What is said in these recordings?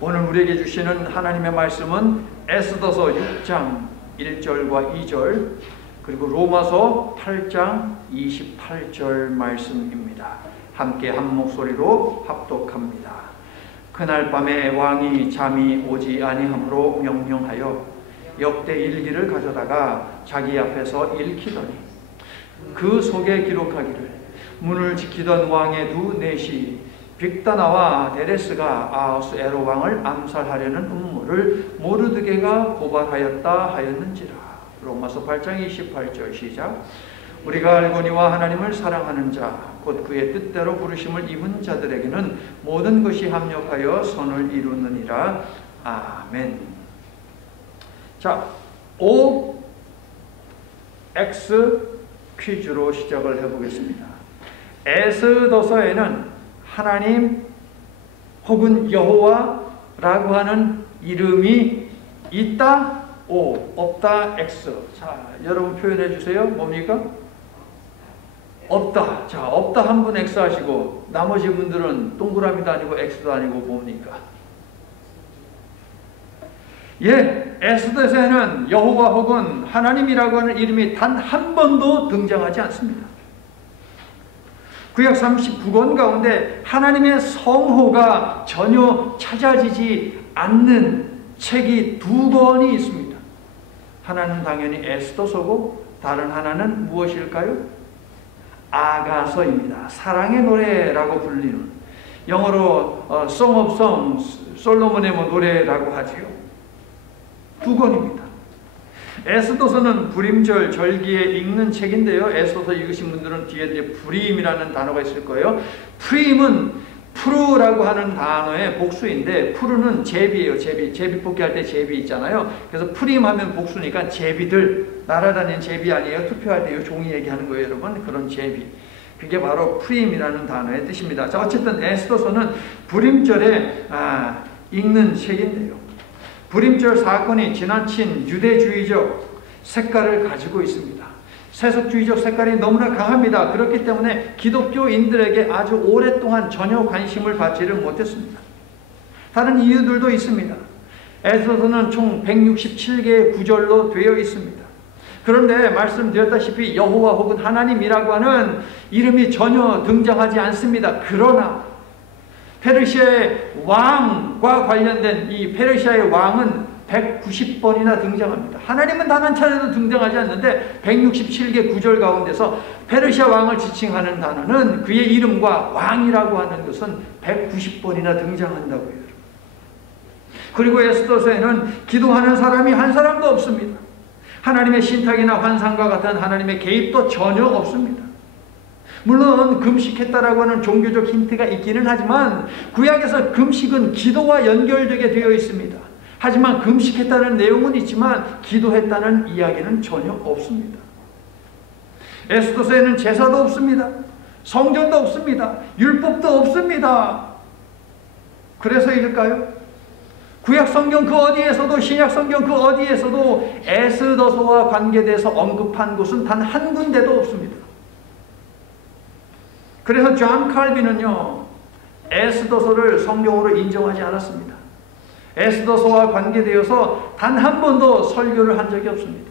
오늘 우리에게 주시는 하나님의 말씀은 에스더서 6장 1절과 2절 그리고 로마서 8장 28절 말씀입니다. 함께 한 목소리로 합독합니다. 그날 밤에 왕이 잠이 오지 아니하므로 명령하여 역대 일기를 가져다가 자기 앞에서 읽히더니 그 속에 기록하기를 문을 지키던 왕의 두 넷이 빅다나와 데레스가 아하수에로 왕을 암살하려는 음모를 모르드게가 고발하였다 하였는지라. 로마서 8장 28절 시작. 우리가 알거니와 하나님을 사랑하는 자 곧 그의 뜻대로 부르심을 입은 자들에게는 모든 것이 합력하여 선을 이루느니라. 아멘. 자, OX 퀴즈로 시작을 해보겠습니다. 에스더서에는 하나님 혹은 여호와라고 하는 이름이 있다? O, 없다? X. 자, 여러분 표현해 주세요. 뭡니까? 없다. 자, 없다 한 분 X 하시고 나머지 분들은 동그라미도 아니고 X도 아니고 뭡니까? 예, 에스더서에는 여호와 혹은 하나님이라고 하는 이름이 단 한 번도 등장하지 않습니다. 구약 39권 가운데 하나님의 성호가 전혀 찾아지지 않는 책이 2권이 있습니다. 하나는 당연히 에스더서고 다른 하나는 무엇일까요? 아가서입니다. 사랑의 노래라고 불리는, 영어로 Song of Songs, 솔로몬의 노래라고 하지요. 2권입니다. 에스더서는 불임절 절기에 읽는 책인데요. 에스더서 읽으신 분들은 뒤에 이제 불임이라는 단어가 있을 거예요. 프림은 푸르라고 하는 단어의 복수인데, 푸르는 제비예요. 제비 뽑기 할 때 제비 있잖아요. 그래서 프림하면 복수니까 제비들, 날아다니는 제비 아니에요. 투표할 때 이 종이 얘기하는 거예요, 여러분. 그런 제비. 그게 바로 프림이라는 단어의 뜻입니다. 자, 어쨌든 에스더서는 불임절에 읽는 책인데요. 불임절 사건이 지나친 유대주의적 색깔을 가지고 있습니다. 세속주의적 색깔이 너무나 강합니다. 그렇기 때문에 기독교인들에게 아주 오랫동안 전혀 관심을 받지를 못했습니다. 다른 이유들도 있습니다. 에스더서는 총 167개의 구절로 되어 있습니다. 그런데 말씀드렸다시피 여호와 혹은 하나님이라고 하는 이름이 전혀 등장하지 않습니다. 그러나 페르시아의 왕과 관련된 이 페르시아의 왕은 190번이나 등장합니다. 하나님은 단 한 차례도 등장하지 않는데 167개 구절 가운데서 페르시아 왕을 지칭하는 단어는 그의 이름과 왕이라고 하는 것은 190번이나 등장한다고요. 그리고 에스더서에는 기도하는 사람이 한 사람도 없습니다. 하나님의 신탁이나 환상과 같은 하나님의 개입도 전혀 없습니다. 물론 금식했다라고 하는 종교적 힌트가 있기는 하지만 구약에서 금식은 기도와 연결되게 되어 있습니다. 하지만 금식했다는 내용은 있지만 기도했다는 이야기는 전혀 없습니다. 에스더서에는 제사도 없습니다. 성전도 없습니다. 율법도 없습니다. 그래서일까요? 구약 성경 그 어디에서도, 신약 성경 그 어디에서도 에스더서와 관계돼서 언급한 곳은 단 한 군데도 없습니다. 그래서 존 칼빈은요, 에스더서를 성경으로 인정하지 않았습니다. 에스더서와 관계되어서 단 한 번도 설교를 한 적이 없습니다.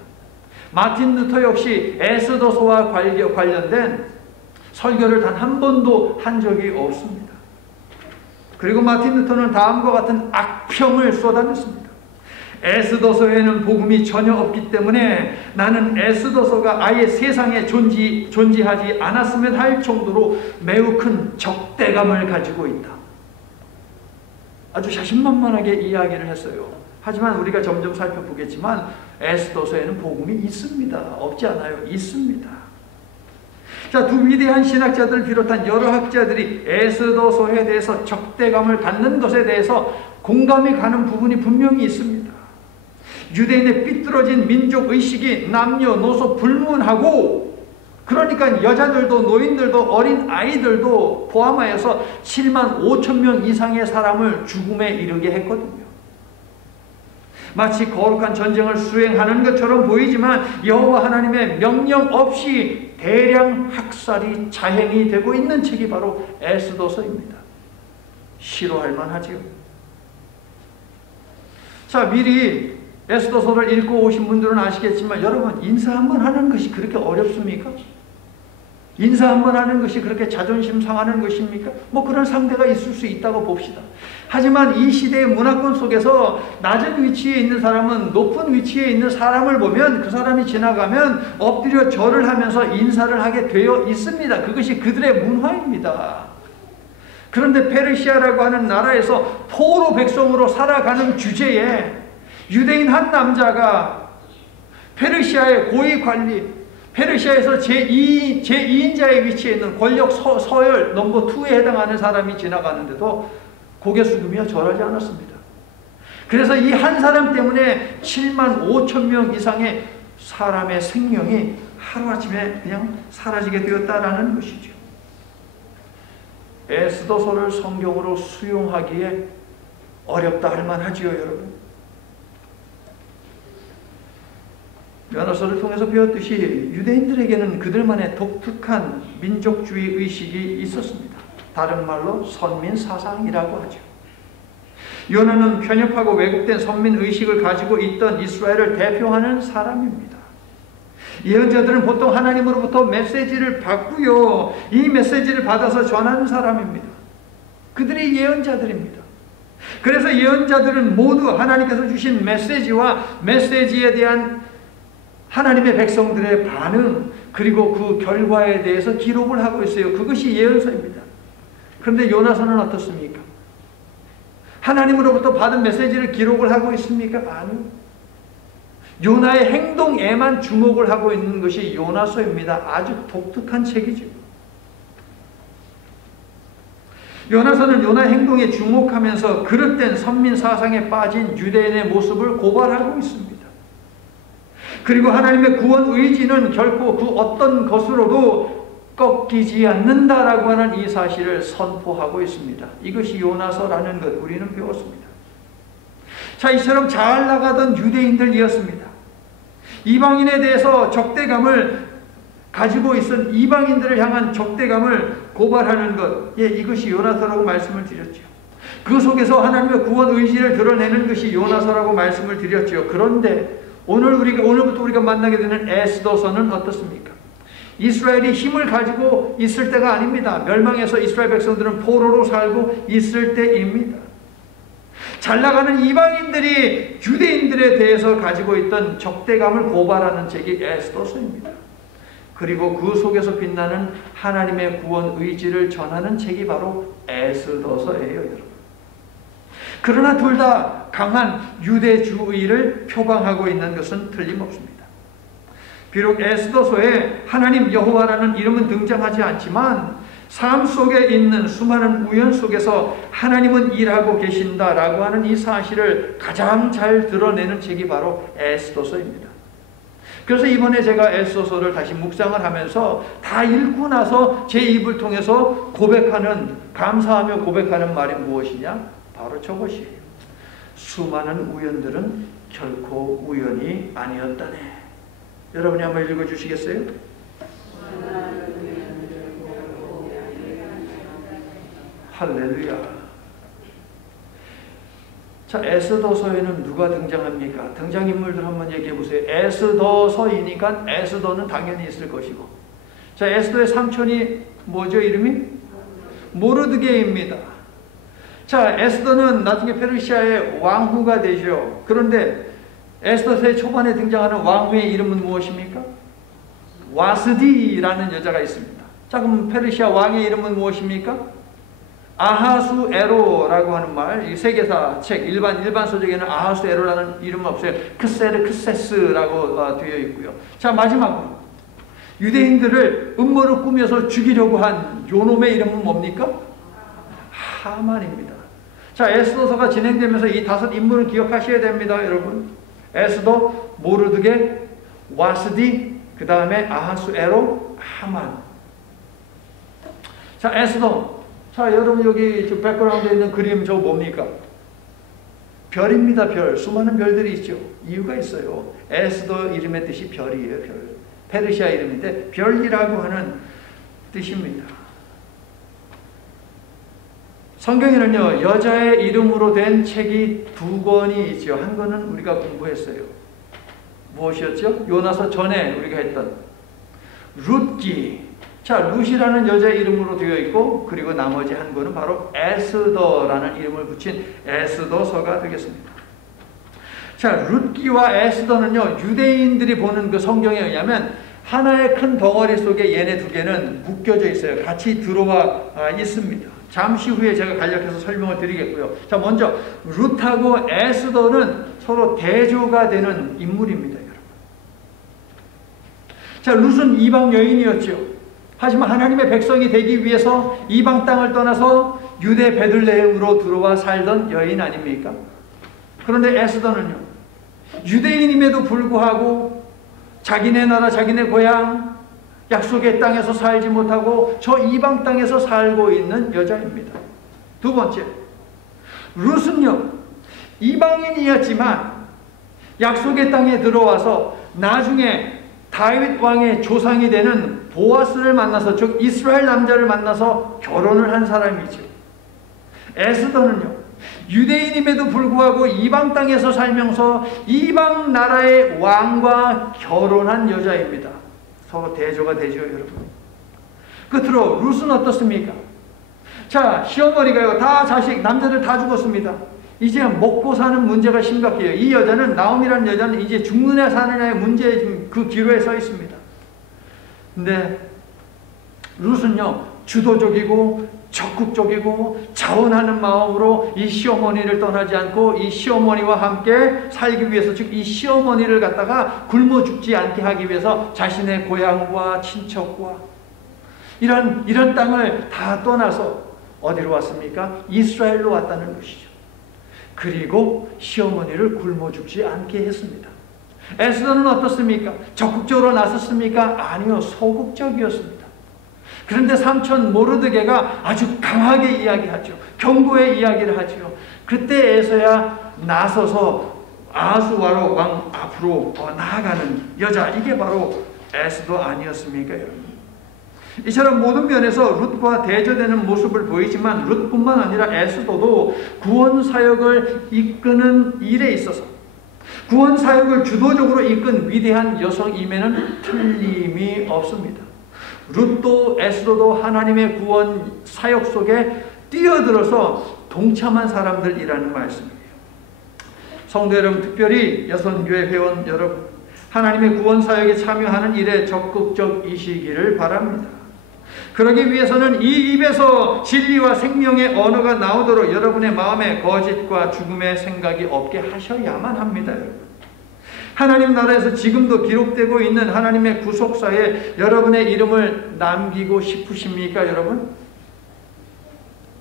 마틴 루터 역시 에스더서와 관련된 설교를 단 한 번도 한 적이 없습니다. 그리고 마틴 루터는 다음과 같은 악평을 쏟아냈습니다. 에스더서에는 복음이 전혀 없기 때문에 나는 에스더서가 아예 세상에 존재하지 않았으면 할 정도로 매우 큰 적대감을 가지고 있다. 아주 자신만만하게 이야기를 했어요. 하지만 우리가 점점 살펴보겠지만 에스더서에는 복음이 있습니다. 없지 않아요. 있습니다. 자, 두 위대한 신학자들을 비롯한 여러 학자들이 에스더서에 대해서 적대감을 갖는 것에 대해서 공감이 가는 부분이 분명히 있습니다. 유대인의 삐뚤어진 민족의식이 남녀노소 불문하고, 그러니까 여자들도 노인들도 어린 아이들도 포함하여서 7만 5천 명 이상의 사람을 죽음에 이르게 했거든요. 마치 거룩한 전쟁을 수행하는 것처럼 보이지만 여호와 하나님의 명령 없이 대량 학살이 자행이 되고 있는 책이 바로 에스더서입니다. 싫어할 만하지요. 자, 미리 에스더서를 읽고 오신 분들은 아시겠지만 여러분, 인사 한번 하는 것이 그렇게 어렵습니까? 인사 한번 하는 것이 그렇게 자존심 상하는 것입니까? 뭐 그런 상대가 있을 수 있다고 봅시다. 하지만 이 시대의 문화권 속에서 낮은 위치에 있는 사람은 높은 위치에 있는 사람을 보면 그 사람이 지나가면 엎드려 절을 하면서 인사를 하게 되어 있습니다. 그것이 그들의 문화입니다. 그런데 페르시아라고 하는 나라에서 포로 백성으로 살아가는 주제에 유대인 한 남자가 페르시아의 고위 관리, 페르시아에서 제2인자의 위치에 있는 권력 서열 넘버 2에 해당하는 사람이 지나가는데도 고개 숙이며 절하지 않았습니다. 그래서 이 한 사람 때문에 7만 5천 명 이상의 사람의 생명이 하루아침에 그냥 사라지게 되었다라는 것이죠. 에스더서를 성경으로 수용하기에 어렵다 할 만하지요, 여러분. 요나서를 통해서 배웠듯이 유대인들에게는 그들만의 독특한 민족주의 의식이 있었습니다. 다른 말로 선민사상이라고 하죠. 요나는 편협하고 왜곡된 선민의식을 가지고 있던 이스라엘을 대표하는 사람입니다. 예언자들은 보통 하나님으로부터 메시지를 받고요, 이 메시지를 받아서 전하는 사람입니다. 그들이 예언자들입니다. 그래서 예언자들은 모두 하나님께서 주신 메시지와 메시지에 대한 하나님의 백성들의 반응, 그리고 그 결과에 대해서 기록을 하고 있어요. 그것이 예언서입니다. 그런데 요나서는 어떻습니까? 하나님으로부터 받은 메시지를 기록을 하고 있습니까? 아니요. 요나의 행동에만 주목을 하고 있는 것이 요나서입니다. 아주 독특한 책이죠. 요나서는 요나의 행동에 주목하면서 그릇된 선민사상에 빠진 유대인의 모습을 고발하고 있습니다. 그리고 하나님의 구원 의지는 결코 그 어떤 것으로도 꺾이지 않는다라고 하는 이 사실을 선포하고 있습니다. 이것이 요나서라는 것 우리는 배웠습니다. 자, 이처럼 잘 나가던 유대인들이었습니다. 이방인에 대해서 적대감을 가지고 있은 이방인들을 향한 적대감을 고발하는 것, 이것이 요나서라고 말씀을 드렸죠. 그 속에서 하나님의 구원 의지를 드러내는 것이 요나서라고 말씀을 드렸죠. 그런데 오늘부터 우리가 만나게 되는 에스더서는 어떻습니까? 이스라엘이 힘을 가지고 있을 때가 아닙니다. 멸망해서 이스라엘 백성들은 포로로 살고 있을 때입니다. 잘 나가는 이방인들이 유대인들에 대해서 가지고 있던 적대감을 고발하는 책이 에스더서입니다. 그리고 그 속에서 빛나는 하나님의 구원 의지를 전하는 책이 바로 에스더서예요, 여러분. 그러나 둘 다 강한 유대주의를 표방하고 있는 것은 틀림없습니다. 비록 에스더서에 하나님 여호와라는 이름은 등장하지 않지만 삶 속에 있는 수많은 우연 속에서 하나님은 일하고 계신다라고 하는 이 사실을 가장 잘 드러내는 책이 바로 에스더서입니다. 그래서 이번에 제가 에스더서를 다시 묵상을 하면서 다 읽고 나서 제 입을 통해서 감사하며 고백하는 말이 무엇이냐? 바로 저것이에요. 수많은 우연들은 결코 우연이 아니었다네. 여러분이 한번 읽어주시겠어요? 할렐루야. 자, 에스더서에는 누가 등장합니까? 등장인물들 한번 얘기해 보세요. 에스더서이니까 에스더는 당연히 있을 것이고, 자, 에스더의 삼촌이 뭐죠? 이름이? 모르드게입니다. 자, 에스더는 나중에 페르시아의 왕후가 되죠. 그런데 에스더서의 초반에 등장하는 왕후의 이름은 무엇입니까? 와스디라는 여자가 있습니다. 자, 그럼 페르시아 왕의 이름은 무엇입니까? 아하수에로라고 하는 말, 이 세계사 책 일반 서적에는 아하수에로라는 이름은 없어요. 크세스라고 되어 있고요. 자, 마지막으로 유대인들을 음모를 꾸며서 죽이려고 한 요놈의 이름은 뭡니까? 하만입니다. 자, 에스더서가 진행되면서 이 5 인물을 기억하셔야 됩니다, 여러분. 에스더, 모르드게, 와스디, 그 다음에 아하수에로, 하만. 자, 에스더. 자, 여러분 여기 저 백그라운드에 있는 그림 저거 뭡니까? 별입니다, 별. 수많은 별들이 있죠. 이유가 있어요. 에스더 이름의 뜻이 별이에요, 별. 페르시아 이름인데 별이라고 하는 뜻입니다. 성경에는요, 여자의 이름으로 된 책이 2권이 있죠. 한 권은 우리가 공부했어요. 무엇이었죠? 요나서 전에 우리가 했던 룻기. 자, 룻이라는 여자의 이름으로 되어 있고, 그리고 나머지 한 권은 바로 에스더라는 이름을 붙인 에스더서가 되겠습니다. 자, 룻기와 에스더는요, 유대인들이 보는 그 성경에 의하면 하나의 큰 덩어리 속에 얘네 2개는 묶여져 있어요. 같이 들어와 있습니다. 잠시 후에 제가 간략해서 설명을 드리겠고요. 자, 먼저 룻하고 에스더는 서로 대조가 되는 인물입니다, 여러분. 자, 룻은 이방 여인이었죠. 하지만 하나님의 백성이 되기 위해서 이방 땅을 떠나서 유대 베들레헴으로 들어와 살던 여인 아닙니까? 그런데 에스더는요, 유대인임에도 불구하고 자기네 나라, 자기네 고향, 약속의 땅에서 살지 못하고 저 이방 땅에서 살고 있는 여자입니다. 2번째, 룻은요, 이방인이었지만 약속의 땅에 들어와서 나중에 다윗 왕의 조상이 되는 보아스를 만나서, 즉 이스라엘 남자를 만나서 결혼을 한 사람이죠. 에스더는요, 유대인임에도 불구하고 이방 땅에서 살면서 이방 나라의 왕과 결혼한 여자입니다. 서로 대조가 되죠, 여러분. 끝으로 룻은 어떻습니까? 자, 시어머니가요, 다 자식, 남자들 다 죽었습니다. 이제 먹고 사는 문제가 심각해요. 이 여자는, 나옴이라는 여자는 이제 죽느냐 사느냐의 문제의 그 기로에 서 있습니다. 근데 룻은요, 주도적이고 적극적이고 자원하는 마음으로 이 시어머니를 떠나지 않고 이 시어머니와 함께 살기 위해서, 즉 이 시어머니를 갖다가 굶어 죽지 않게 하기 위해서 자신의 고향과 친척과 이런 땅을 다 떠나서 어디로 왔습니까? 이스라엘로 왔다는 것이죠. 그리고 시어머니를 굶어 죽지 않게 했습니다. 에스더는 어떻습니까? 적극적으로 나섰습니까? 아니요, 소극적이었습니다. 그런데 삼촌 모르드게가 아주 강하게 이야기하죠. 경고의 이야기를 하죠. 그때에서야 나서서 아하스와로 왕 앞으로 나아가는 여자, 이게 바로 에스더 아니었습니까, 여러분? 이처럼 모든 면에서 룻과 대조되는 모습을 보이지만 룻뿐만 아니라 에스더도 구원 사역을 이끄는 일에 있어서, 구원 사역을 주도적으로 이끈 위대한 여성임에는 틀림이 없습니다. 룻도 에스더도 하나님의 구원 사역 속에 뛰어들어서 동참한 사람들이라는 말씀이에요. 성도 여러분, 특별히 여선교회 회원 여러분, 하나님의 구원 사역에 참여하는 일에 적극적이시기를 바랍니다. 그러기 위해서는 이 입에서 진리와 생명의 언어가 나오도록 여러분의 마음에 거짓과 죽음의 생각이 없게 하셔야만 합니다. 하나님 나라에서 지금도 기록되고 있는 하나님의 구속사에 여러분의 이름을 남기고 싶으십니까, 여러분?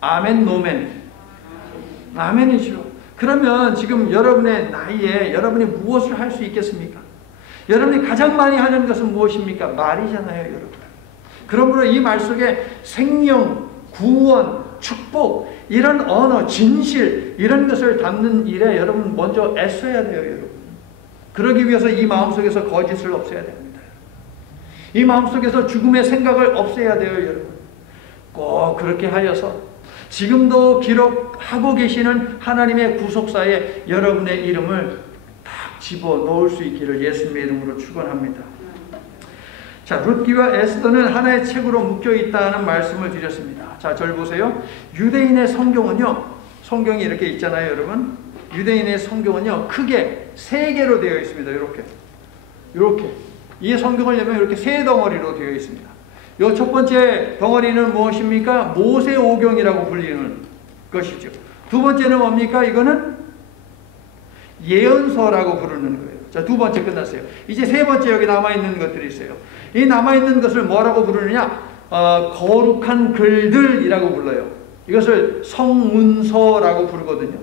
아멘, 노멘? 아멘이죠. 그러면 지금 여러분의 나이에 여러분이 무엇을 할 수 있겠습니까? 여러분이 가장 많이 하는 것은 무엇입니까? 말이잖아요, 여러분. 그러므로 이 말 속에 생명, 구원, 축복, 이런 언어, 진실, 이런 것을 담는 일에 여러분 먼저 애써야 돼요, 여러분. 그러기 위해서 이 마음속에서 거짓을 없애야 됩니다. 이 마음속에서 죽음의 생각을 없애야 돼요, 여러분. 꼭 그렇게 하여서 지금도 기록하고 계시는 하나님의 구속사에 여러분의 이름을 딱 집어넣을 수 있기를 예수님의 이름으로 축원합니다. 자, 룻기와 에스더는 하나의 책으로 묶여있다는 말씀을 드렸습니다. 자, 저를 보세요. 유대인의 성경은요, 성경이 이렇게 있잖아요, 여러분. 유대인의 성경은요, 크게 3개로 되어 있습니다. 이렇게. 이 성경을 보면 이렇게 3덩어리로 되어 있습니다. 이 첫 번째 덩어리는 무엇입니까? 모세오경이라고 불리는 것이죠. 2번째는 뭡니까? 이거는 예언서라고 부르는 거예요. 자, 2번째 끝났어요. 이제 3번째 여기 남아있는 것들이 있어요. 이 남아있는 것을 뭐라고 부르느냐? 거룩한 글들이라고 불러요. 이것을 성문서라고 부르거든요.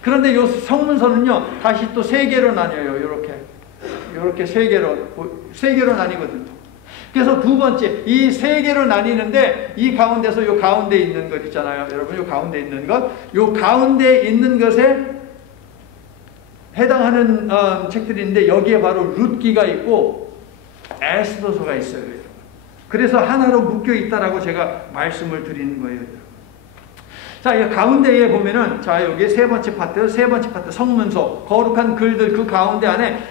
그런데 이 성문서는요, 다시 또 3개로 나뉘어요. 이렇게 3개로 나뉘거든요. 그래서 2번째, 이 3개로 나뉘는데, 이 가운데서 요 가운데 있는 것 있잖아요. 여러분, 요 가운데 있는 것, 요 가운데 있는 것에 해당하는 책들인데, 여기에 바로 룻기가 있고 에스더서가 있어요, 여러분. 그래서 하나로 묶여 있다라고 제가 말씀을 드리는 거예요, 여러분. 자, 이 가운데에 보면은, 자, 여기 세 번째 파트 성문서, 거룩한 글들 그 가운데 안에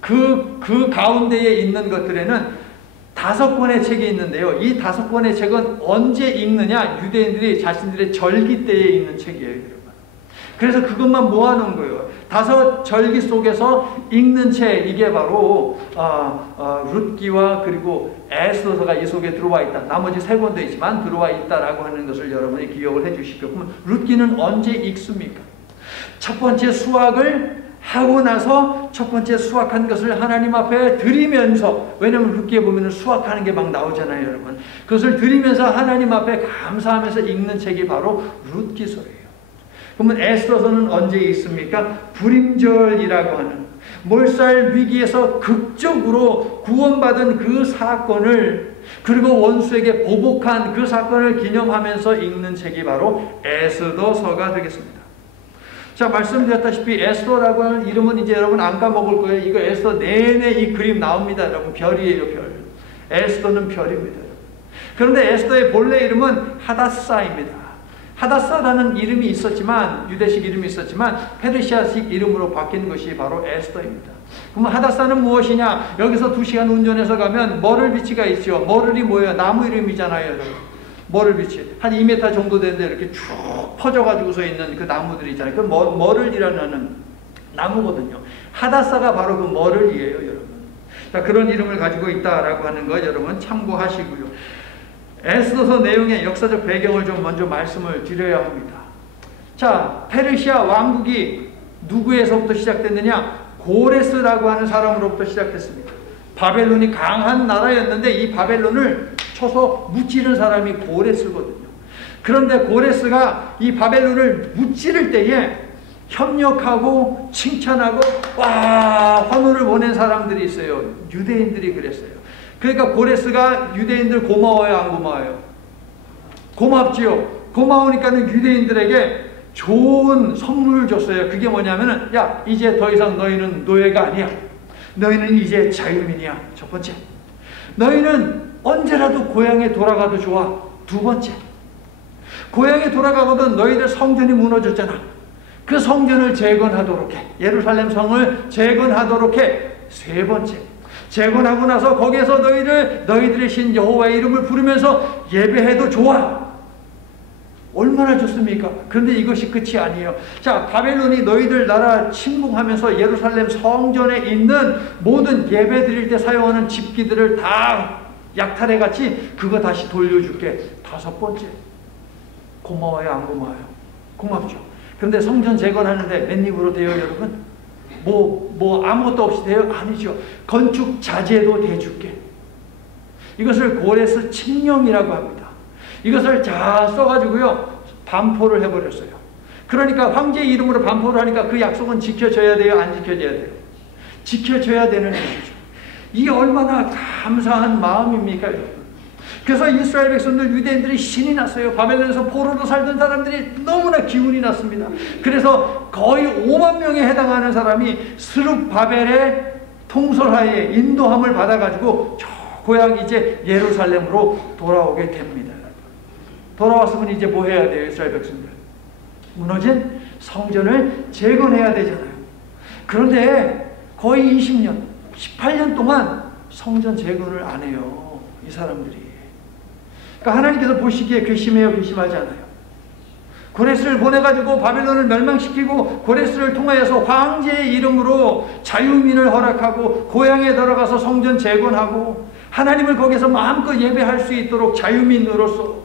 그 가운데에 있는 것들에는 5권의 책이 있는데요. 이 5권의 책은 언제 읽느냐? 유대인들이 자신들의 절기 때에 읽는 책이에요, 여러분. 그래서 그것만 모아놓은 거예요. 5 절기 속에서 읽는 책, 이게 바로 룻기와 그리고 에스더서가 이 속에 들어와 있다. 나머지 3권도 있지만 들어와 있다라고 하는 것을 여러분이 기억을 해주시고, 그러면 룻기는 언제 읽습니까? 첫 번째 수확을 하고 나서 첫 번째 수확한 것을 하나님 앞에 드리면서, 왜냐면 룻기에 보면 수확하는 게 막 나오잖아요, 여러분. 그것을 드리면서 하나님 앞에 감사하면서 읽는 책이 바로 룻기서예요. 그러면 에스더서는 언제 있습니까? 불임절이라고 하는, 몰살 위기에서 극적으로 구원받은 그 사건을, 그리고 원수에게 보복한 그 사건을 기념하면서 읽는 책이 바로 에스더서가 되겠습니다. 자, 말씀드렸다시피 에스더라고 하는 이름은 이제 여러분 안 까먹을 거예요. 이거 에스더 내내 이 그림 나옵니다, 여러분. 별이에요, 별. 에스더는 별입니다. 그런데 에스더의 본래 이름은 하다사입니다. 하다사라는 이름이 있었지만, 유대식 이름이 있었지만 페르시아식 이름으로 바뀐 것이 바로 에스더입니다. 그럼 하다사는 무엇이냐? 여기서 2시간 운전해서 가면 머를비치가 있죠. 머를이 뭐예요? 나무 이름이잖아요, 여러분. 머를비치. 한 2m 정도 되는데 이렇게 쭉 퍼져가지고서 있는 그 나무들이 있잖아요. 그 머를이라는 나무거든요. 하다사가 바로 그 머를이에요, 여러분. 자, 그런 이름을 가지고 있다라고 하는 거 여러분 참고하시고요. 에스더서 내용의 역사적 배경을 좀 먼저 말씀을 드려야 합니다. 자, 페르시아 왕국이 누구에서부터 시작됐느냐? 고레스라고 하는 사람으로부터 시작됐습니다. 바벨론이 강한 나라였는데 이 바벨론을 쳐서 무찌른 사람이 고레스거든요. 그런데 고레스가 이 바벨론을 무찌를 때에 협력하고 칭찬하고 와 환호를 보낸 사람들이 있어요. 유대인들이 그랬어요. 그러니까 고레스가 유대인들 고마워요, 안 고마워요? 고맙지요. 고마우니까는 유대인들에게 좋은 선물을 줬어요. 그게 뭐냐면은, 야, 이제 더 이상 너희는 노예가 아니야. 너희는 이제 자유민이야. 첫 번째. 너희는 언제라도 고향에 돌아가도 좋아. 두 번째. 고향에 돌아가거든 너희들 성전이 무너졌잖아. 그 성전을 재건하도록 해. 예루살렘 성을 재건하도록 해. 세 번째. 재건하고 나서 거기에서 너희들의 신 여호와의 이름을 부르면서 예배해도 좋아. 얼마나 좋습니까? 그런데 이것이 끝이 아니에요. 자, 바벨론이 너희들 나라 침공하면서 예루살렘 성전에 있는 모든 예배 드릴 때 사용하는 집기들을 다 약탈해같이 그거 다시 돌려줄게. 5번째. 고마워요, 안 고마워요? 고맙죠. 그런데 성전 재건하는데 맨 입으로 돼요, 여러분? 뭐 아무것도 없이 돼요? 아니죠. 건축 자재도 대줄게. 이것을 고레스 칙령이라고 합니다. 이것을 다 써가지고요 반포를 해버렸어요. 그러니까 황제의 이름으로 반포를 하니까 그 약속은 지켜져야 돼요, 안 지켜져야 돼요? 지켜져야 되는 것이죠. 이게 얼마나 감사한 마음입니까, 여러분? 그래서 이스라엘 백성들, 유대인들이 신이 났어요. 바벨론에서 포로로 살던 사람들이 너무나 기운이 났습니다. 그래서 거의 5만 명에 해당하는 사람이 스룹바벨의 통솔하에 인도함을 받아가지고 저 고향 이제 예루살렘으로 돌아오게 됩니다. 돌아왔으면 이제 뭐 해야 돼요, 이스라엘 백성들? 무너진 성전을 재건해야 되잖아요. 그런데 거의 20년, 18년 동안 성전 재건을 안 해요, 이 사람들이. 그러니까 하나님께서 보시기에 괘씸해요, 괘씸하지 않아요? 고레스를 보내가지고 바벨론을 멸망시키고 고레스를 통하여서 황제의 이름으로 자유민을 허락하고 고향에 들어가서 성전 재건하고 하나님을 거기서 마음껏 예배할 수 있도록 자유민으로서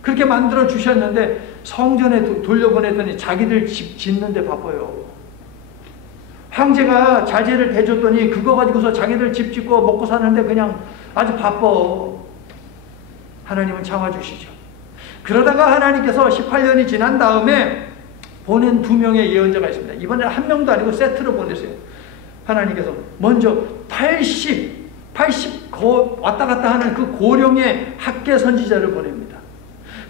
그렇게 만들어 주셨는데 성전에 돌려보냈더니 자기들 집 짓는데 바빠요. 황제가 자재를 대줬더니 그거 가지고서 자기들 집 짓고 먹고 사는데 그냥 아주 바빠. 하나님은 참아주시죠. 그러다가 하나님께서 18년이 지난 다음에 보낸 2명의 예언자가 있습니다. 이번에는 1명도 아니고 세트로 보내세요. 하나님께서 먼저 80 왔다 갔다 하는 그 고령의 학계 선지자를 보냅니다.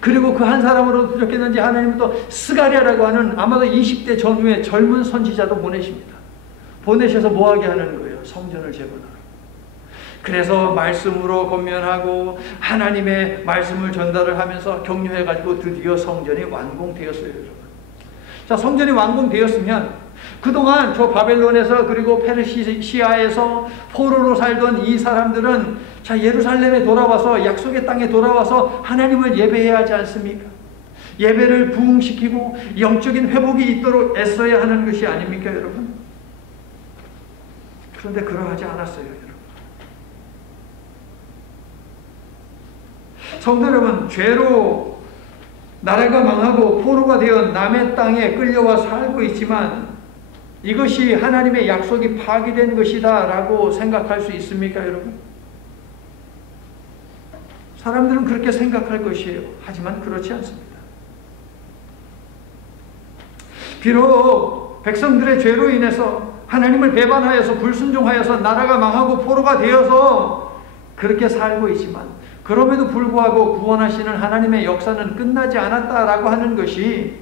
그리고 그 한 사람으로 부족했는지 하나님은 또 스가랴라고 하는 아마도 20대 전후의 젊은 선지자도 보내십니다. 보내셔서 뭐하게 하는 거예요? 성전을 재건하라. 그래서 말씀으로 권면하고 하나님의 말씀을 전달을 하면서 격려해가지고 드디어 성전이 완공되었어요, 여러분. 자, 성전이 완공되었으면 그동안 저 바벨론에서 그리고 페르시아에서 포로로 살던 이 사람들은 자, 예루살렘에 돌아와서 약속의 땅에 돌아와서 하나님을 예배해야 하지 않습니까? 예배를 부흥시키고 영적인 회복이 있도록 애써야 하는 것이 아닙니까, 여러분? 그런데 그러하지 않았어요, 여러분. 성도 여러분, 죄로 나라가 망하고 포로가 되어 남의 땅에 끌려와 살고 있지만 이것이 하나님의 약속이 파기된 것이다 라고 생각할 수 있습니까, 여러분? 사람들은 그렇게 생각할 것이에요. 하지만 그렇지 않습니다. 비록 백성들의 죄로 인해서 하나님을 배반하여서 불순종하여서 나라가 망하고 포로가 되어서 그렇게 살고 있지만 그럼에도 불구하고 구원하시는 하나님의 역사는 끝나지 않았다라고 하는 것이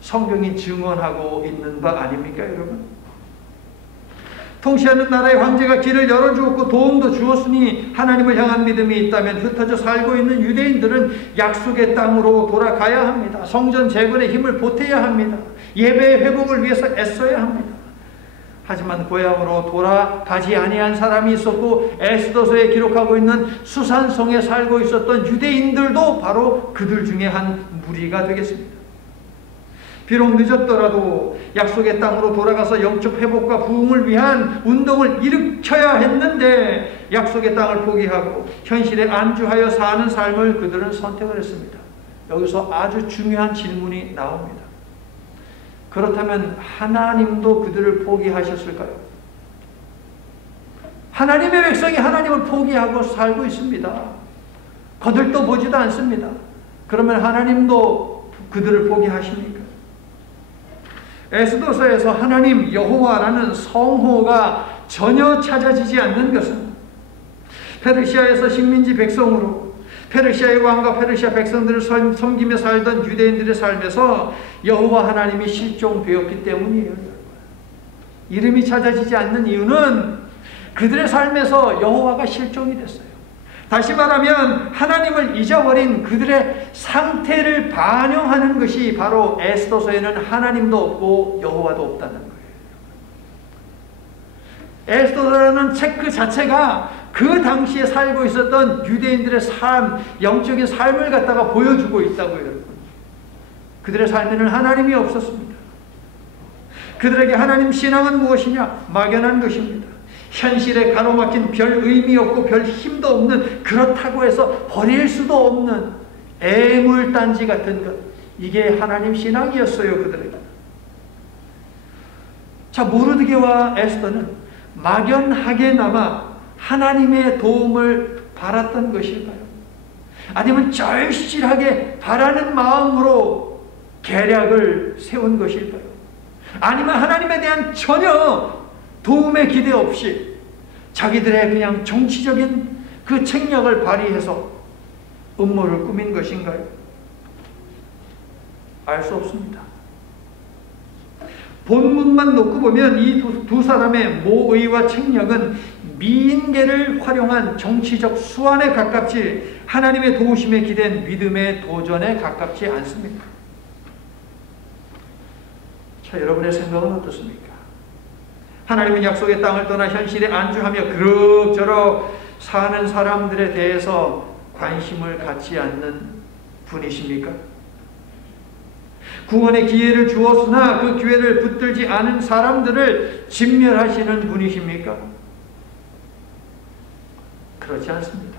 성경이 증언하고 있는 바 아닙니까, 여러분? 통치하는 나라의 황제가 길을 열어주었고 도움도 주었으니 하나님을 향한 믿음이 있다면 흩어져 살고 있는 유대인들은 약속의 땅으로 돌아가야 합니다. 성전 재건에 힘을 보태야 합니다. 예배의 회복을 위해서 애써야 합니다. 하지만 고향으로 돌아가지 아니한 사람이 있었고 에스더서에 기록하고 있는 수산성에 살고 있었던 유대인들도 바로 그들 중에 한 무리가 되겠습니다. 비록 늦었더라도 약속의 땅으로 돌아가서 영적 회복과 부흥을 위한 운동을 일으켜야 했는데 약속의 땅을 포기하고 현실에 안주하여 사는 삶을 그들은 선택을 했습니다. 여기서 아주 중요한 질문이 나옵니다. 그렇다면 하나님도 그들을 포기하셨을까요? 하나님의 백성이 하나님을 포기하고 살고 있습니다. 거들떠 보지도 않습니다. 그러면 하나님도 그들을 포기하십니까? 에스더서에서 하나님 여호와라는 성호가 전혀 찾아지지 않는 것은 페르시아에서 식민지 백성으로 페르시아의 왕과 페르시아 백성들을 섬기며 살던 유대인들의 삶에서 여호와 하나님이 실종되었기 때문이에요. 이름이 찾아지지 않는 이유는 그들의 삶에서 여호와가 실종이 됐어요. 다시 말하면 하나님을 잊어버린 그들의 상태를 반영하는 것이 바로 에스더서에는 하나님도 없고 여호와도 없다는 거예요. 에스더라는 책 그 자체가 그 당시에 살고 있었던 유대인들의 삶, 영적인 삶을 갖다가 보여주고 있다고요, 여러분. 그들의 삶에는 하나님이 없었습니다. 그들에게 하나님 신앙은 무엇이냐? 막연한 것입니다. 현실에 가로막힌 별 의미 없고 별 힘도 없는, 그렇다고 해서 버릴 수도 없는 애물단지 같은 것, 이게 하나님 신앙이었어요, 그들에게. 자, 모르드게와 에스더는 막연하게나마 하나님의 도움을 바랐던 것일까요? 아니면 절실하게 바라는 마음으로 계략을 세운 것일까요? 아니면 하나님에 대한 전혀 도움의 기대 없이 자기들의 그냥 정치적인 그 책략을 발휘해서 음모를 꾸민 것인가요? 알 수 없습니다. 본문만 놓고 보면 이 두 사람의 모의와 책략은 미인계를 활용한 정치적 수완에 가깝지 하나님의 도우심에 기댄 믿음의 도전에 가깝지 않습니다. 자, 여러분의 생각은 어떻습니까? 하나님은 약속의 땅을 떠나 현실에 안주하며 그럭저럭 사는 사람들에 대해서 관심을 갖지 않는 분이십니까? 구원의 기회를 주었으나 그 기회를 붙들지 않은 사람들을 진멸하시는 분이십니까? 그렇지 않습니다.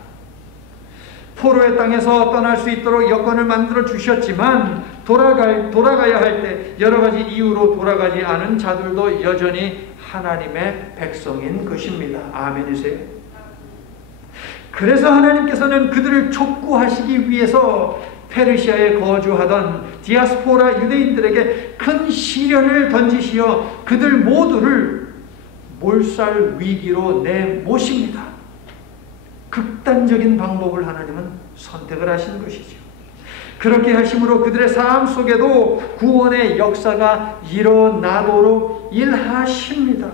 포로의 땅에서 떠날 수 있도록 여건을 만들어 주셨지만 돌아가야 할 때 여러 가지 이유로 돌아가지 않은 자들도 여전히 하나님의 백성인 것입니다. 아멘이세요? 그래서 하나님께서는 그들을 촉구하시기 위해서 페르시아에 거주하던 디아스포라 유대인들에게 큰 시련을 던지시어 그들 모두를 몰살 위기로 내모십니다. 극단적인 방법을 하나님은 선택을 하신 것이죠. 그렇게 하심으로 그들의 삶 속에도 구원의 역사가 일어나도록 일하십니다.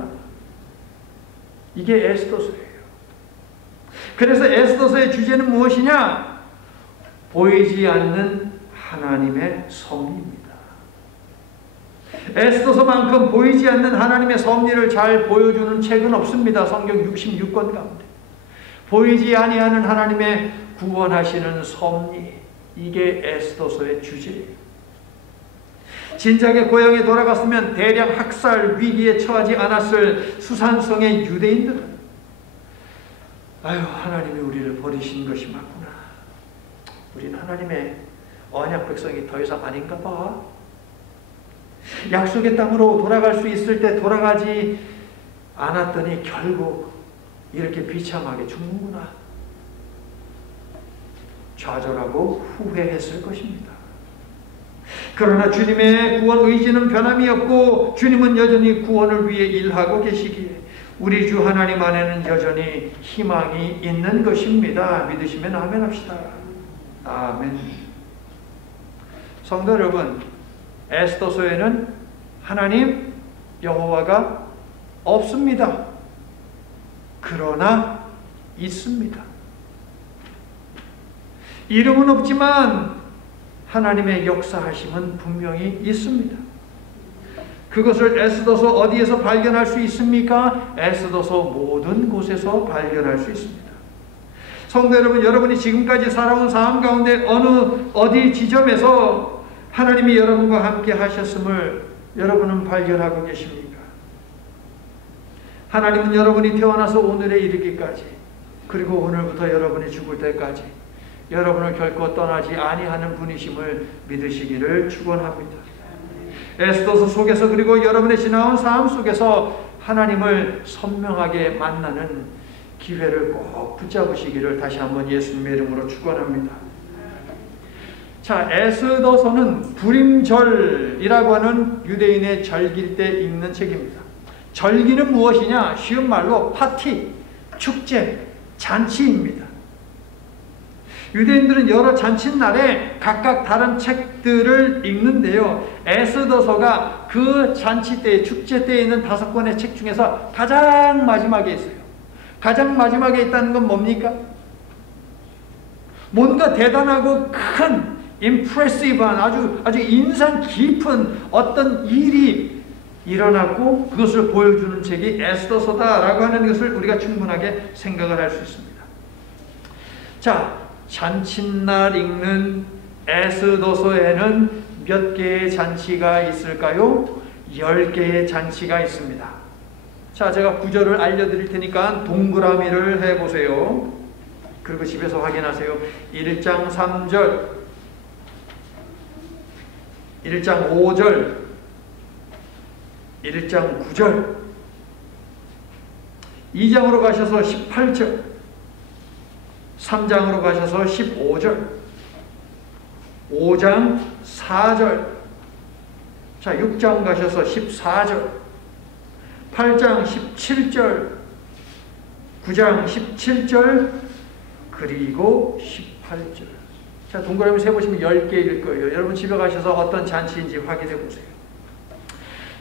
이게 에스더서예요. 그래서 에스더서의 주제는 무엇이냐? 보이지 않는 하나님의 섭리입니다. 에스더서만큼 보이지 않는 하나님의 섭리를 잘 보여주는 책은 없습니다. 성경 66권 가운데. 보이지 아니하는 하나님의 구원하시는 섭리, 이게 에스더서의 주제예요. 진작에 고향에 돌아갔으면 대량 학살 위기에 처하지 않았을 수산성의 유대인들은 아유, 하나님이 우리를 버리신 것이 맞구나. 우리는 하나님의 언약 백성이 더 이상 아닌가 봐. 약속의 땅으로 돌아갈 수 있을 때 돌아가지 않았더니 결국 이렇게 비참하게 죽는구나. 좌절하고 후회했을 것입니다. 그러나 주님의 구원 의지는 변함이 없고 주님은 여전히 구원을 위해 일하고 계시기에 우리 주 하나님 안에는 여전히 희망이 있는 것입니다. 믿으시면 아멘 합시다. 아멘. 성도 여러분, 에스더서에는 하나님 여호와가 없습니다. 그러나 있습니다. 이름은 없지만 하나님의 역사하심은 분명히 있습니다. 그것을 에스더서 어디에서 발견할 수 있습니까? 에스더서 모든 곳에서 발견할 수 있습니다. 성도 여러분, 여러분이 지금까지 살아온 삶 가운데 어디 지점에서 하나님이 여러분과 함께 하셨음을 여러분은 발견하고 계십니까? 하나님은 여러분이 태어나서 오늘에 이르기까지, 그리고 오늘부터 여러분이 죽을 때까지 여러분을 결코 떠나지 아니하는 분이심을 믿으시기를 축원합니다. 에스더서 속에서 그리고 여러분의 지나온 삶 속에서 하나님을 선명하게 만나는 기회를 꼭 붙잡으시기를 다시 한번 예수님의 이름으로 축원합니다. 자, 에스더서는 불임절이라고 하는 유대인의 절기일 때 읽는 책입니다. 절기는 무엇이냐? 쉬운 말로 파티, 축제, 잔치입니다. 유대인들은 여러 잔칫날에 각각 다른 책들을 읽는데요. 에스더서가 그 잔치 때, 축제 때에 있는 5권의 책 중에서 가장 마지막에 있어요. 가장 마지막에 있다는 건 뭡니까? 뭔가 대단하고 큰, 임프레시브한, 아주 인상 깊은 어떤 일이 일어났고 그것을 보여주는 책이 에스더서다라고 하는 것을 우리가 충분하게 생각을 할 수 있습니다. 자, 잔칫날 읽는 에스더서에는 몇 개의 잔치가 있을까요? 10개의 잔치가 있습니다. 자, 제가 구절을 알려드릴 테니까 동그라미를 해보세요. 그리고 집에서 확인하세요. 1장 3절, 1장 5절, 1장 9절, 2장으로 가셔서 18절, 3장으로 가셔서 15절, 5장 4절, 자 6장 가셔서 14절, 8장 17절, 9장 17절, 그리고 18절. 자, 동그라미 세보시면 10개일 거예요. 여러분 집에 가셔서 어떤 잔치인지 확인해 보세요.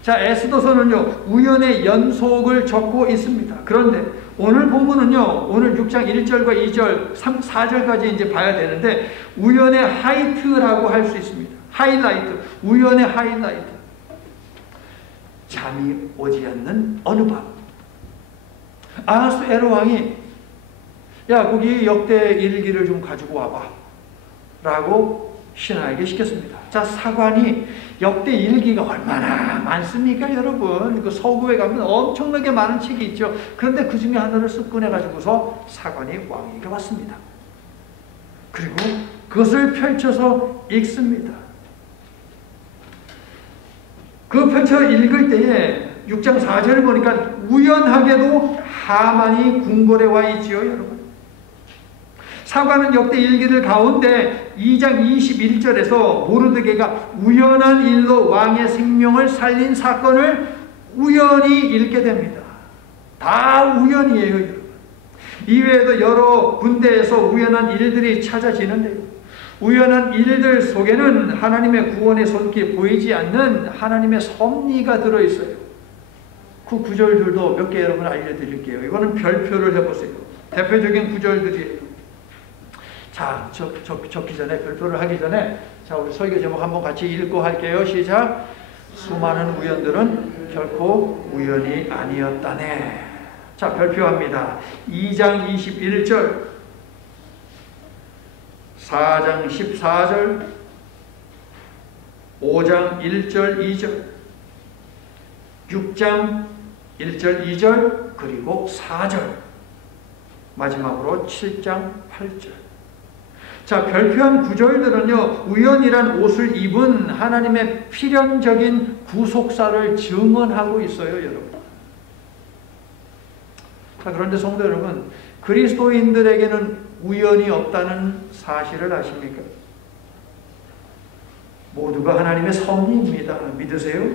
자, 에스더서는요, 우연의 연속을 적고 있습니다. 그런데 오늘 본문은요, 오늘 6장 1절과 2절, 3, 4절까지 이제 봐야 되는데, 우연의 하이트라고 할 수 있습니다. 하이라이트, 우연의 하이라이트. 잠이 오지 않는 어느 밤, 아하스에로 왕이, 야, 거기 역대 일기를 좀 가지고 와봐 라고 신하에게 시켰습니다. 자, 사관이 역대 일기가 얼마나 많습니까, 여러분? 그 서구에 가면 엄청나게 많은 책이 있죠. 그런데 그 중에 하나를 쓱 꺼내가지고서 사관이 왕에게 왔습니다. 그리고 그것을 펼쳐서 읽습니다. 그 펼쳐 읽을 때에 6장 4절을 보니까 우연하게도 하만이 궁궐에 와 있지요, 여러분. 사관은 역대 일기를 가운데 2장 21절에서 모르드게가 우연한 일로 왕의 생명을 살린 사건을 우연히 읽게 됩니다. 다 우연이에요, 여러분. 이외에도 여러 군데에서 우연한 일들이 찾아지는데요. 우연한 일들 속에는 하나님의 구원의 손길 보이지 않는 하나님의 섭리가 들어있어요. 그 구절들도 몇 개 여러분 알려드릴게요. 이거는 별표를 해보세요. 대표적인 구절들이에요. 자, 적기 전에, 별표를 하기 전에, 자, 우리 설교 제목 한번 같이 읽고 할게요. 시작. 수많은 우연들은 결코 우연이 아니었다네. 자, 별표합니다. 2장 21절, 4장 14절, 5장 1절 2절, 6장 1절 2절, 그리고 4절, 마지막으로 7장 8절. 자, 별표한 구절들은요, 우연이란 옷을 입은 하나님의 필연적인 구속사를 증언하고 있어요, 여러분. 자, 그런데 성도 여러분, 그리스도인들에게는 우연이 없다는 사실을 아십니까? 모두가 하나님의 섭리입니다. 믿으세요?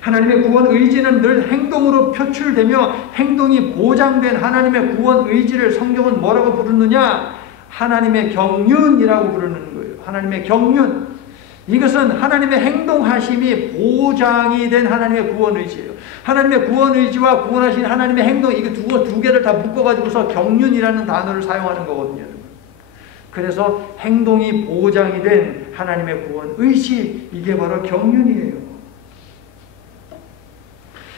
하나님의 구원 의지는 늘 행동으로 표출되며 행동이 보장된 하나님의 구원 의지를 성경은 뭐라고 부르느냐? 하나님의 경륜이라고 부르는 거예요. 하나님의 경륜. 이것은 하나님의 행동하심이 보장이 된 하나님의 구원 의지예요. 하나님의 구원 의지와 구원하신 하나님의 행동, 이거 두 개를 다 묶어가지고서 경륜이라는 단어를 사용하는 거거든요. 그래서 행동이 보장이 된 하나님의 구원 의지, 이게 바로 경륜이에요.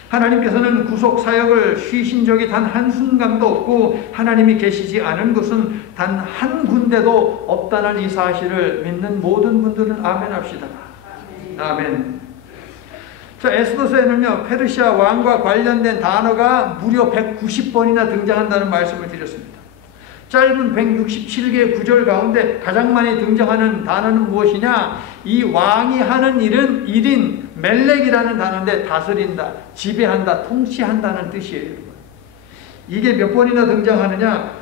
하나님께서는 구속 사역을 쉬신 적이 단 한순간도 없고 하나님이 계시지 않은 곳은 단 한 군데도 없다는 이 사실을 믿는 모든 분들은 아멘 합시다. 아멘. 자, 에스더서에는요, 페르시아 왕과 관련된 단어가 무려 190번이나 등장한다는 말씀을 드렸습니다. 짧은 167개의 구절 가운데 가장 많이 등장하는 단어는 무엇이냐? 이 왕이 하는 일은 일인 멜렉이라는 단어인데 다스린다, 지배한다, 통치한다는 뜻이에요. 이게 몇 번이나 등장하느냐?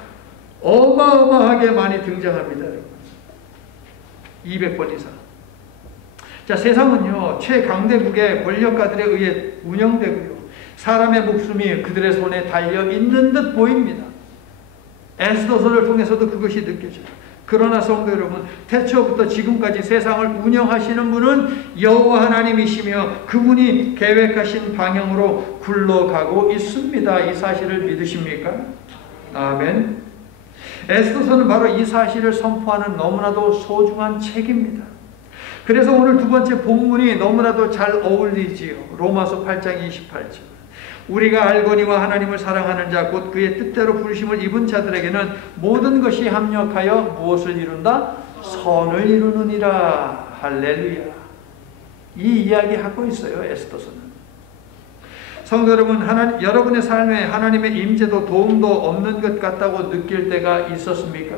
어마어마하게 많이 등장합니다. 200번 이상. 자, 세상은요, 최강대국의 권력가들에 의해 운영되고요, 사람의 목숨이 그들의 손에 달려 있는 듯 보입니다. 에스더서를 통해서도 그것이 느껴져요. 그러나 성도 여러분, 태초부터 지금까지 세상을 운영하시는 분은 여호와 하나님이시며 그분이 계획하신 방향으로 굴러가고 있습니다. 이 사실을 믿으십니까? 아멘. 에스더서는 바로 이 사실을 선포하는 너무나도 소중한 책입니다. 그래서 오늘 두 번째 본문이 너무나도 잘 어울리지요. 로마서 8장 28절. 우리가 알거니와 하나님을 사랑하는 자 곧 그의 뜻대로 부르심을 입은 자들에게는 모든 것이 합력하여 무엇을 이룬다? 선을 이루느니라. 할렐루야. 이 이야기 하고 있어요, 에스더서는. 성도 여러분, 여러분의 삶에 하나님의 임재도 도움도 없는 것 같다고 느낄 때가 있었습니까?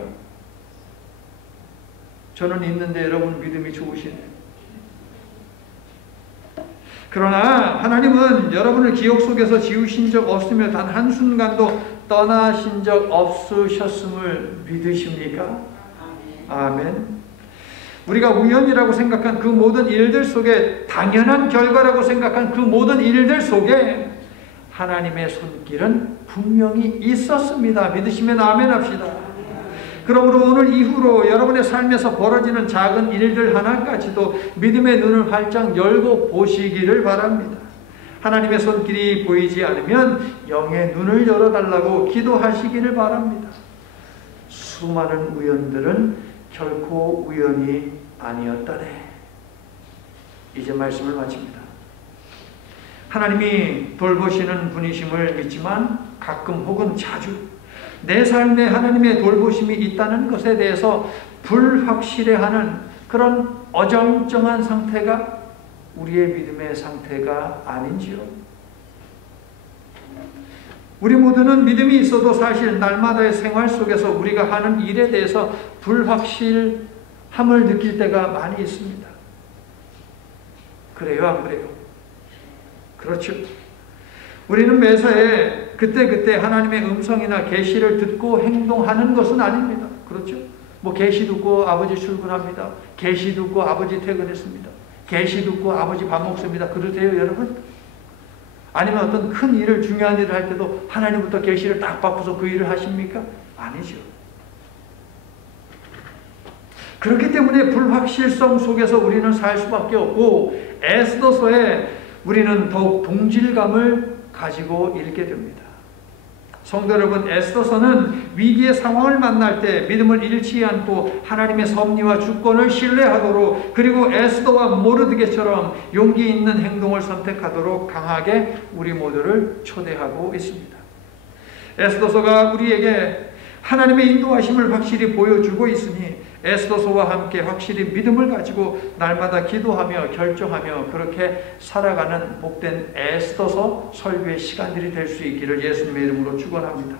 저는 있는데 여러분 믿음이 좋으시네요. 그러나 하나님은 여러분을 기억 속에서 지우신 적 없으며 단 한순간도 떠나신 적 없으셨음을 믿으십니까? 아멘. 우리가 우연이라고 생각한 그 모든 일들 속에, 당연한 결과라고 생각한 그 모든 일들 속에 하나님의 손길은 분명히 있었습니다. 믿으시면 아멘 합시다. 그러므로 오늘 이후로 여러분의 삶에서 벌어지는 작은 일들 하나까지도 믿음의 눈을 활짝 열고 보시기를 바랍니다. 하나님의 손길이 보이지 않으면 영의 눈을 열어달라고 기도하시기를 바랍니다. 수많은 우연들은 결코 우연이 아니었다네. 이제 말씀을 마칩니다. 하나님이 돌보시는 분이심을 믿지만 가끔 혹은 자주 내 삶에 하나님의 돌보심이 있다는 것에 대해서 불확실해하는 그런 어정쩡한 상태가 우리의 믿음의 상태가 아닌지요? 우리 모두는 믿음이 있어도 사실 날마다의 생활 속에서 우리가 하는 일에 대해서 불확실함을 느낄 때가 많이 있습니다. 그래요, 안 그래요? 그렇죠. 우리는 매사에 그때그때 하나님의 음성이나 계시를 듣고 행동하는 것은 아닙니다. 그렇죠? 뭐 계시 듣고 아버지 출근합니다. 계시 듣고 아버지 퇴근했습니다. 계시 듣고 아버지 밥 먹습니다. 그러세요, 여러분? 아니면 어떤 큰 일을, 중요한 일을 할 때도 하나님부터 계시를 딱 받고서 그 일을 하십니까? 아니죠. 그렇기 때문에 불확실성 속에서 우리는 살 수밖에 없고, 에스더서에 우리는 더욱 동질감을 가지고 읽게 됩니다. 성도 여러분, 에스더서는 위기의 상황을 만날 때 믿음을 잃지 않고 하나님의 섭리와 주권을 신뢰하도록, 그리고 에스더와 모르드게처럼 용기 있는 행동을 선택하도록 강하게 우리 모두를 초대하고 있습니다. 에스더서가 우리에게 하나님의 인도하심을 확실히 보여주고 있으니 에스더서와 함께 확실히 믿음을 가지고 날마다 기도하며 결정하며 그렇게 살아가는 복된 에스더서 설교의 시간들이 될 수 있기를 예수님의 이름으로 축원합니다.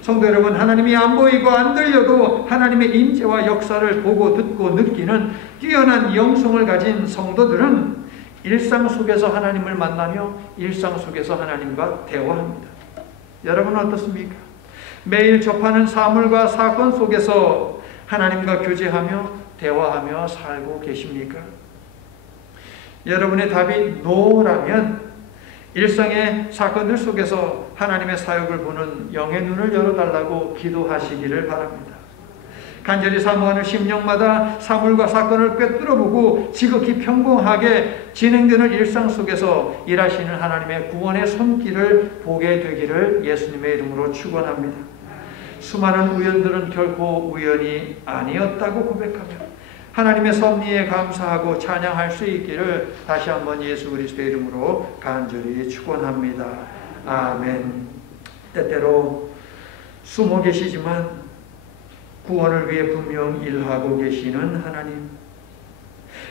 성도 여러분, 하나님이 안 보이고 안 들려도 하나님의 임재와 역사를 보고 듣고 느끼는 뛰어난 영성을 가진 성도들은 일상 속에서 하나님을 만나며 일상 속에서 하나님과 대화합니다. 여러분은 어떻습니까? 매일 접하는 사물과 사건 속에서 하나님과 교제하며 대화하며 살고 계십니까? 여러분의 답이 노라면 일상의 사건들 속에서 하나님의 사역을 보는 영의 눈을 열어달라고 기도하시기를 바랍니다. 간절히 사모하는 심령마다 사물과 사건을 꿰뚫어보고 지극히 평범하게 진행되는 일상 속에서 일하시는 하나님의 구원의 손길을 보게 되기를 예수님의 이름으로 축원합니다. 수많은 우연들은 결코 우연이 아니었다고 고백하며 하나님의 섭리에 감사하고 찬양할 수 있기를 다시 한번 예수 그리스도의 이름으로 간절히 축원합니다. 아멘. 때때로 숨어 계시지만 구원을 위해 분명 일하고 계시는 하나님,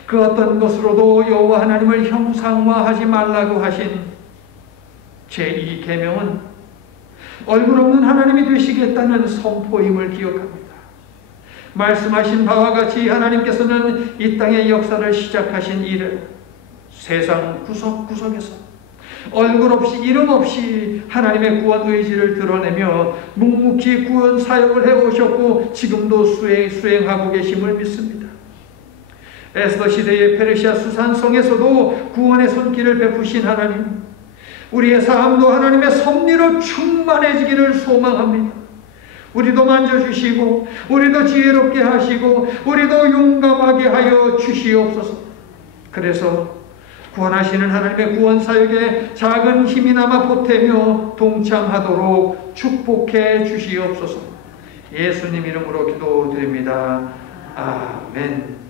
그 어떤 것으로도 여호와 하나님을 형상화하지 말라고 하신 제2 계명은 얼굴 없는 하나님이 되시겠다는 선포임을 기억합니다. 말씀하신 바와 같이 하나님께서는 이 땅의 역사를 시작하신 이래 세상 구석구석에서 얼굴 없이 이름 없이 하나님의 구원 의지를 드러내며 묵묵히 구원 사역을 해오셨고 지금도 수행하고 계심을 믿습니다. 에스더 시대의 페르시아 수산성에서도 구원의 손길을 베푸신 하나님, 우리의 삶도 하나님의 섭리로 충만해지기를 소망합니다. 우리도 만져주시고 우리도 지혜롭게 하시고 우리도 용감하게 하여 주시옵소서. 그래서 구원하시는 하나님의 구원사역에 작은 힘이나마 보태며 동참하도록 축복해 주시옵소서. 예수님 이름으로 기도드립니다. 아멘.